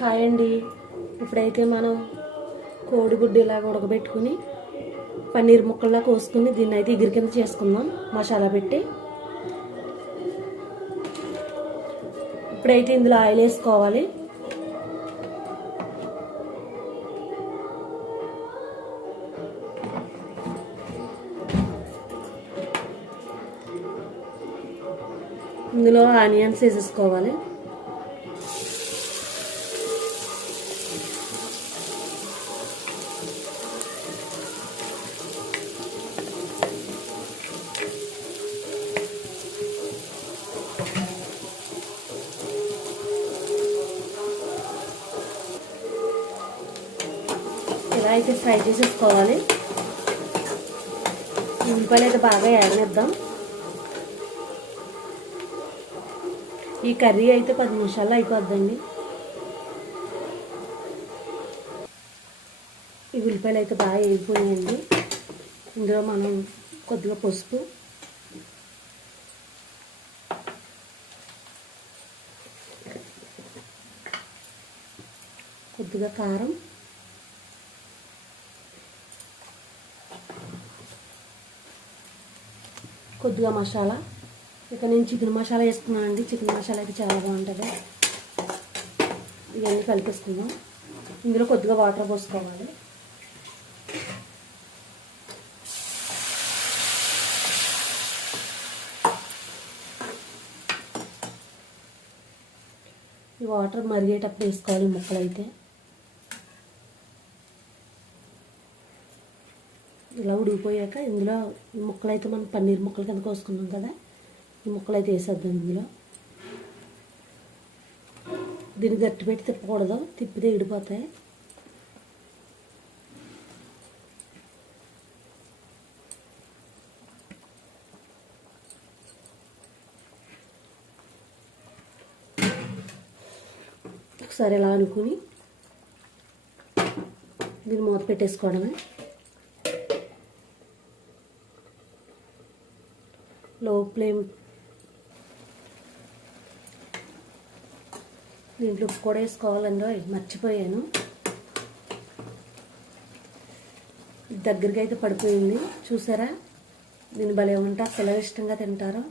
Hi అండి. ఇప్పుడైతే మనం కోడిగుడ్డు ఇలాగ ఉడకబెట్టుకుని పన్నీర్ ముక్కల్లా కోసుకుని దీన్ని అయితే ఇగురు కింద చేసుకుందాం మసాలా పెట్టి. ఇప్పుడైతే ఇందులో ఆయిల్ వేసుకోవాలి. ఇందులో ఆనియన్స్ వేసేసుకోవాలి. ఇలా అయితే ఫ్రై చేసేసుకోవాలి. ఉల్లిపాయలు అయితే బాగా ఏగనిద్దాం. ఈ కర్రీ అయితే 10 నిమిషాల్లో అయిపోద్దండి. ఈ ఉల్లిపాయలు అయితే బాగా వేగిపోయాయండి. ఇందులో మనం కొద్దిగా పసుపు, కొద్దిగా కారం, కొద్దిగా మసాలా. ఇక నేను చికెన్ మసాలా వేసుకున్నానండి. చికెన్ మసాలా అయితే చాలా బాగుంటుంది. ఇవన్నీ కలిపేసుకుందాం. ఇందులో కొద్దిగా వాటర్ పోసుకోవాలి. ఈ వాటర్ మరిగేటప్పుడు వేసుకోవాలి ముక్కలు అయితే. ఇలా ఉడికిపోయాక ఇందులో ఈ ముక్కలు అయితే మనం పన్నీర్ ముక్కలు కింద కోసుకున్నాం కదా, ఈ ముక్కలు అయితే వేసేద్దాం ఇందులో. దీన్ని గట్టి పెట్టి తిప్పకూడదు, తిప్పితే ఇడిపోతాయి. ఒకసారి ఇలా అనుకుని దీన్ని మూత పెట్టేసుకోవడమే. లో ఫ్లేమ్. దీంట్లో ఉప్పు కూడా వేసుకోవాలండి, మర్చిపోయాను. దగ్గరికి అయితే పడిపోయింది చూసారా. దీన్ని భలే ఉంటా, పిల్లలు ఇష్టంగా తింటారు.